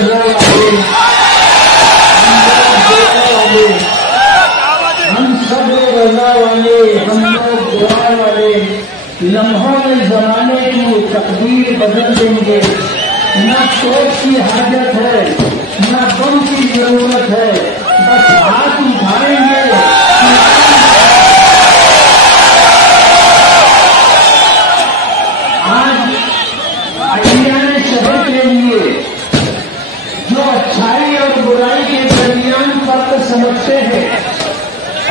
रजा वाले, हम सब रजा वाले, हम लोग दुआ वाले, लम्हों में जमाने की तकदीर बदल देंगे। न सोच की हाजत है, न गम की जरूरत है, बस हाथ उठाएंगे। आज अहियाने शहर के लिए जो अच्छाई और बुराई के दरमियान फर्क समझते हैं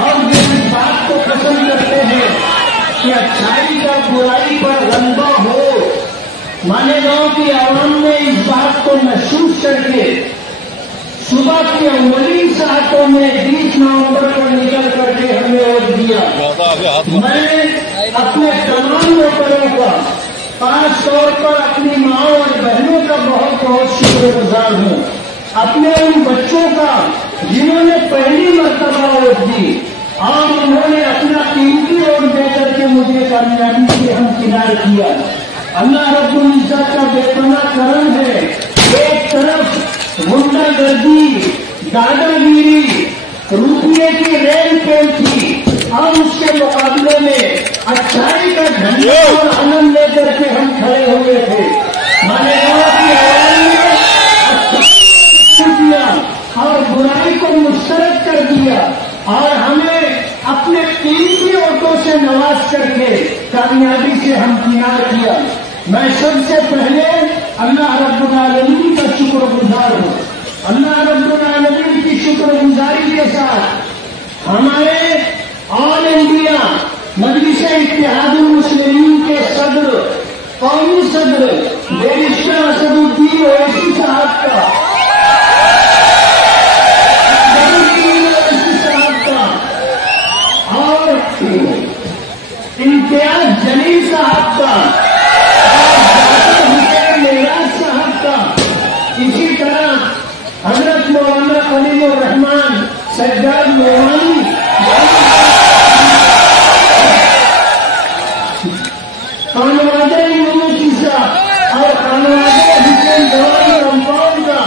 और जो इस बात को पसंद करते हैं कि अच्छाई का बुराई पर गलबा हो, मालेगांव की आवाम ने इस बात को महसूस करके सुबह की अव्वलीन सातों में 20 नवंबर को निकल करके हमें वोट दिया। मैं अपने तमाम वोटरों का, खास तौर पर अपनी माँ और बहनों का बहुत बहुत शुक्रगुजार हूँ। अपने उन बच्चों का जिन्होंने पहली मर्तबा वोट दी और उन्होंने अपना कीमती वोट देकर के मुझे कामयाबी से हमकिनार किया। अल्लाह रब्बुल इज्जत का बेपनाह करम है। एक तरफ गुंडागर्दी, दादागिरी, रुपये की रेल पेल थी और उसके मुकाबले में अच्छाई का झंडा और आनंद लेकर के हम खड़े हुए थे। मालेगांव की आवाम ने अच्छा किया और बुराई को मुस्तरद कर दिया और हमें अपने कीमती वोटों से नवाज करके कामयाबी से हमकिनार किया। मैं सबसे पहले अल्लाह रब्बुल आलमीन का शुक्रगुजार हूँ। अल्लाह रब्बुल आलमीन की शुक्रगुजारी के साथ हमारे ऑल इंडिया मजलिस-ए-इत्तेहादुल मुस्लिमीन के सदर, कौमी सदर बैरिस्टर असदुद्दीन ओवैसी साहब का और इम्तियाज जलील साहब का, साहब का, इसी तरह हजरत मौलाना खलील रहमान सज्जाद मोहानी, खानवाजा यूनुसा और खानवाजा हुसैन दवाई कंपाउंड का,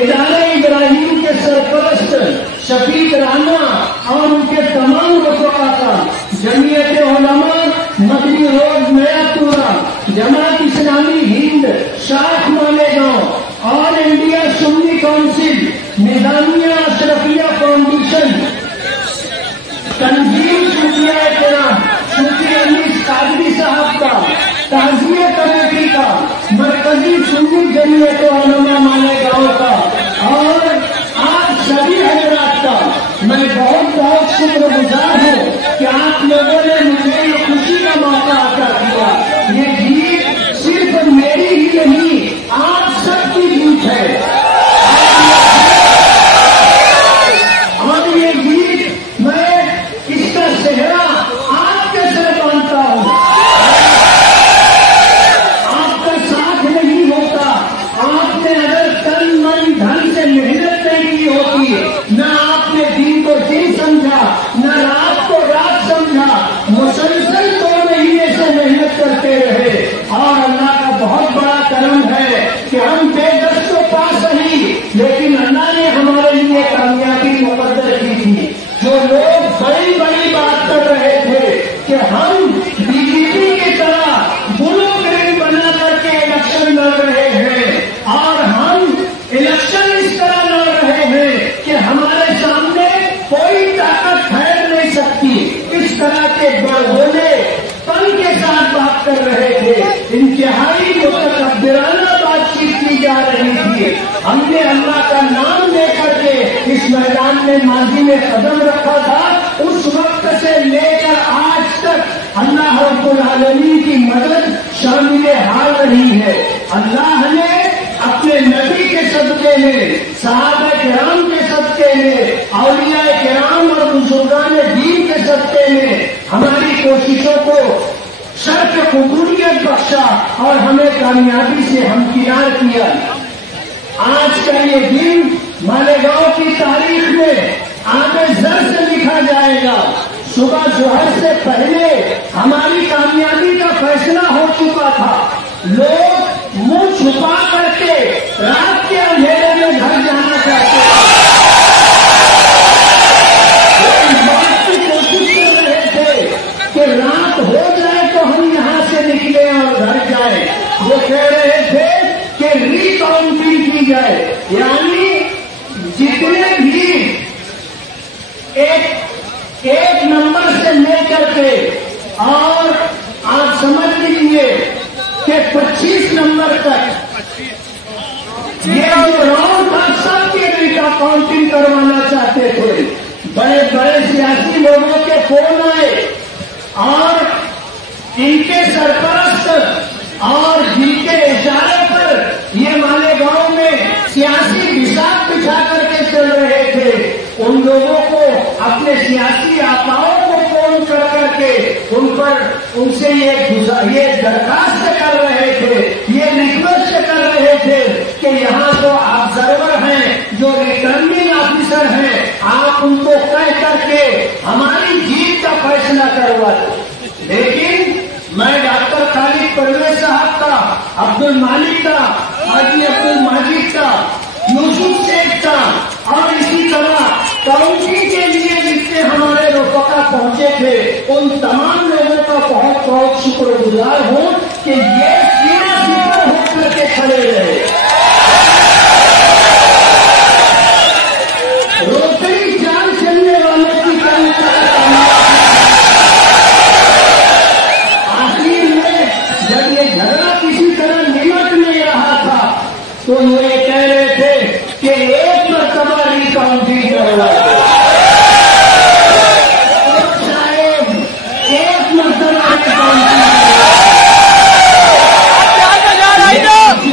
इदारा इब्राहिम के सरपरस्त शफीक राना और उनके तमाम रफका का, जमीयत उलमा मदनी रोड नया टूरा, जमात इस्लामी हिंद शाख Malegaon, all India Sunni council, Nizamia Ashrafia foundation, Tanzeem Sufia Kiram, Sufi Anees Qadri साहब का, ताज़िया कमेटी का, मरकजी सुन्नी जमीयत उलमा मालेगांव का और आप सभी हजरात का मैं बहुत बहुत शुक्रगुजार हूँ कि आप लोगों ने मुझे ये खुशी का मौका अता किया। ये जीत सिर्फ मेरी ही नहीं, आप सबकी जीत है और ये जीत मैं इसका सेहरा आपके सर बांधता हूँ। आपका साथ नहीं होता, आपने अगर तन मन धन से मेहनत नहीं की होती, न आपने दिन को दिन समझा, न रात को रात समझा, मुसलसल 2 महीने से मेहनत करते रहे और अल्लाह का बहुत बड़ा करम है कि हम बेदस्त तो पास नहीं, लेकिन अल्लाह ने हमारे लिए कामयाबी मुकद्दर की थी। जो लोग बड़ी बड़ी बात कर रहे थे कि हम बीजेपी की तरह ब्लूप्रिंट बना करके इलेक्शन लड़ रहे हैं और हम इलेक्शन इस तरह लड़ रहे हैं कि हमारे सामने कोई ताकत ठहर नहीं सकती, इस तरह के बड़बोले पन के साथ बात कर रहे थे। इंतहाई मुतकब्बिराना बातचीत की जा रही थी। हमने अल्लाह का नाम लेकर के इस मैदान में माजी में कदम रखा था। उस वक्त से लेकर आज तक अल्लाह रब्बुल आलमीन की मदद शामिल हाल रही है। अल्लाह ने अपने नबी के सदके में, सहाबा किराम के सदके में, औलिया किराम और बुजुर्गान दीन के सदके में हमारी कोशिशों को शर्फ कबूलियत बख्शा और हमें कामयाबी से हमकिनार किया। आज का ये दिन मालेगांव की तारीख में आगे जर से लिखा जाएगा। सुबह जोहर से पहले हमारी कामयाबी का फैसला हो चुका था। लोग मुंह छुपा करके रात के अंधेरे جائے. وہ کہہ رہے تھے کہ ری کاؤنٹنگ کی جائے، یعنی جتنے بھی ایک نمبر سے لے کر کے اور آپ سمجھ لیجیے کہ 25 نمبر تک یہ جو راؤنڈ تھا سب کے ری کاؤنٹنگ کروانا چاہتے تھے. بڑے بڑے سیاسی لوگوں کے فون آئے اور ان کے سرپرست اور جن کے اشارے پر یہ مالیگاؤں میں سیاسی حساب بچھا کر کے چل رہے تھے، ان لوگوں کو اپنے سیاسی آقاؤں کو فون کر کے ان سے یہ درخواست کر رہے تھے، یہ ریکویسٹ کر رہے تھے کہ یہاں تو آبزرور ہیں جو ریٹرننگ آفیسر ہیں، آپ ان کو کہہ کر کے ہماری جیت کا فیصلہ کروا دیں. لیکن میں ڈاکٹر خالد پرویز صاحب کا، عبد المالک کا، حاجی عبد الماجد کا، یوسف شیخ کا اور اسی طرح کاؤنٹنگ کے لیے جتنے ہمارے رفقا پہنچے تھے ان تمام لوگوں کا بہت بہت شکر گزار ہوں کہ یہ سینا سیدھا ہو کر کے کھڑے رہے. روٹری جان چلنے والوں کی آخر میں جب یہ جھگڑا کسی طرح نمٹ نہیں رہا تھا تو یہ کہہ رہے تھے کہ ایک مرتبہ ری کاؤنٹنگ کروا شاید ایک مرتبہ ری کاؤنٹنگ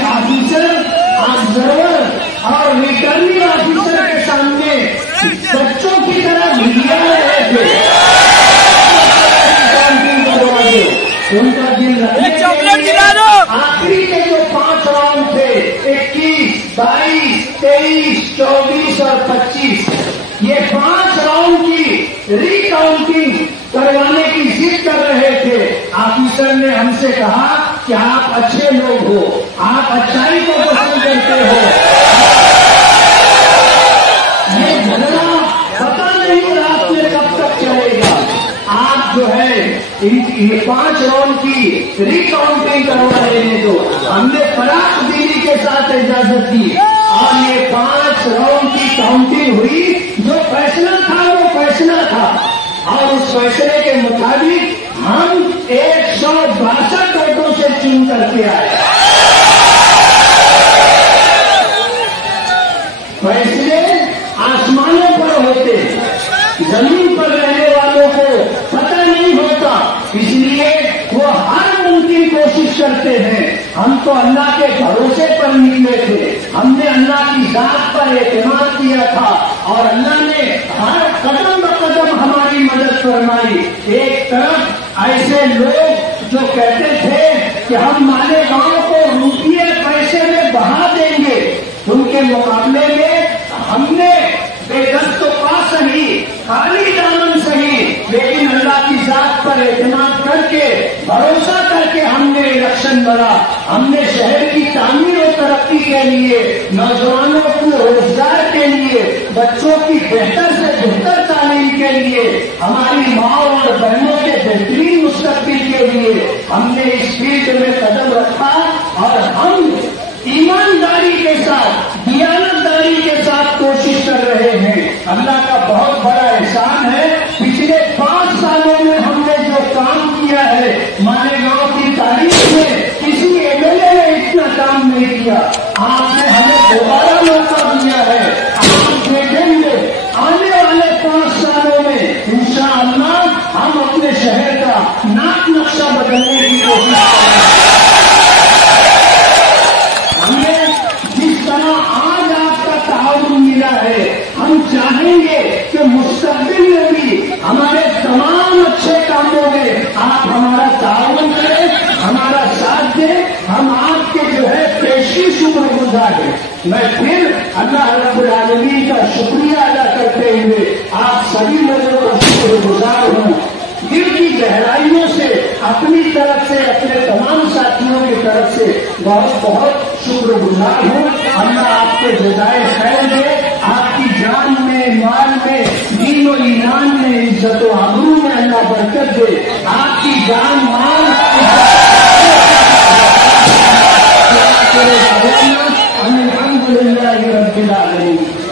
آفیسر آبزرور اور ریٹرننگ آفیسر کے سامنے بچوں کی طرح بھیجا رہے تھے. ان کا دل آخری کے جو 5 راؤنڈ تھے 21، 22، 23، 24 اور 25، یہ 5 راؤنڈ کی ری کاؤنٹنگ کروانے کی ضد کر رہے تھے. آفیسر نے ہم سے کہا کہ آپ اچھے لوگ ہو، آپ اچھائی کو پسند کرتے ہو، یہ جھگڑا پتا نہیں رات میں کب تک چلے گا، آپ جو ہے یہ 5 راؤنڈ کی ری کاؤنٹنگ کروا لینے دو. ہم نے فراخ دلی کے ساتھ اجازت دی اور یہ 5 راؤنڈ کی کاؤنٹنگ ہوئی. جو فیصلہ تھا وہ فیصلہ تھا اور اس فیصلے کے مطابق ہم 162 ووٹوں سے چن کر کے آئے. فیصلے آسمانوں پر ہوتے، زمین پر رہنے والوں کو پتہ نہیں ہوتا، اس لیے وہ ہر ممکن کوشش کرتے ہیں. ہم تو اللہ کے بھروسے پر نکلے تھے، ہم نے اللہ کی ذات پر اعتماد کیا تھا اور اللہ نے ہر قدم بقدم ہماری مدد فرمائی. ایک طرف ایسے لوگ جو کہتے تھے کہ ہم مالیگاؤں کو روپیے پیسے میں بہا دیں گے، ان کے مقابلے میں ہم نے بے دست و پا سہی، خالی دامن سہی، لیکن اللہ کی ذات پر اعتماد کر کے، بھروسہ کر کے ہم نے الیکشن لڑا. ہم نے شہر کی تعمیر و ترقی کے لیے، نوجوانوں کو روزگار کے لیے، بچوں کی بہتر سے بہتر تعلیم کے لیے، ہماری ماں اور بہنوں کے بہترین مستقبل کے لیے ہم نے اس فیلڈ میں قدم رکھا اور ہم ایمانداری کے ساتھ، دیانتداری کے ساتھ کوشش کر رہے ہیں. اللہ کا بہت بڑا احسان ہے، پچھلے 5 سالوں میں ہم نے جو کام کیا ہے مالیگاؤں کی تاریخ میں کسی ایم ایل اے نے اتنا کام نہیں کیا. آپ نے ہمیں دوبارہ موقع دیا ہے. آپ دیکھیں گے آنے والے 5 سالوں میں انشاءاللہ ہم اپنے شہر کا ناک نقشہ بدلنے کی کوشش کریں گے. ہمیں جس طرح آج آپ کا تعاون ملا ہے، ہم چاہیں گے کہ مستقبل میں بھی ہمارے تمام اچھے کاموں میں آپ ہمارا تعاون کریں، ہمارا ساتھ دیں. ہم آپ کے جو ہے پیشی شکر گزار ہیں. میں پھر اللہ رب العالمین کا شکریہ ادا کرتے ہوئے آپ سبھی لوگوں کا شکر گزار ہوں. دل کی گہرائیوں سے اپنی طرف سے، اپنے تمام ساتھیوں کی طرف سے بہت بہت شکر گزار ہوں. اللہ آپ کے جزائے خیر دے، آپ کی جان میں، مال میں، دین و ایمان میں، عزت و آبرو میں اللہ برکت دے. آپ کی جان مال للہ رب العالمین.